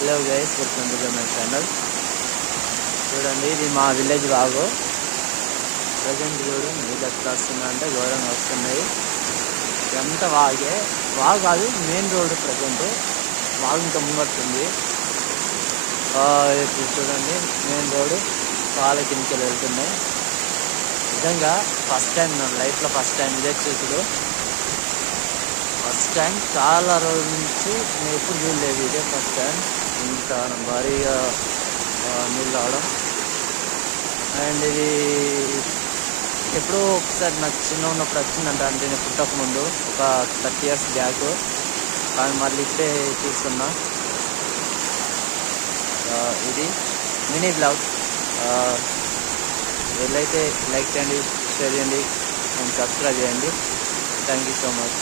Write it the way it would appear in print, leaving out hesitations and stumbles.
Hello guys, welcome to my channel. చూడండి, ఇది మా విలేజ్ వాగు. ప్రజెంట్ చూడు నీళ్ళు ఎట్లా వస్తుందంటే ఘోరంగా వస్తున్నాయి. ఇదంతా వాగు కాదు, మెయిన్ రోడ్డు. ప్రజెంట్ వాగు ఇంకా ముంగడుతుంది. ఇప్పుడు చూడండి, మెయిన్ రోడ్డు చాలా కిందకి వెళ్తున్నాయి. నిజంగా ఫస్ట్ టైం నా లైఫ్లో ఇదే చూసుడు. ఫస్ట్ టైం, చాలా రోజుల నుంచి నేను ఎప్పుడు చూడలేదు. ఇదే ఫస్ట్ టైం ఇంత భారీగా నీళ్ళు రావడం. అండ్ ఇది ఎప్పుడో ఒకసారి నాకు చిన్న ఉన్నప్పుడు వచ్చిందంట, అంటే నేను పుట్టకముందు ఒక 30 years బ్యాక్. కానీ మళ్ళీ ఇప్పుడే చూస్తున్నా. ఇది మినీ బ్లాగ్. వీళ్ళైతే లైక్ చేయండి, షేర్ చేయండి అండ్ సబ్స్క్రైబ్ చేయండి. Thank you so much.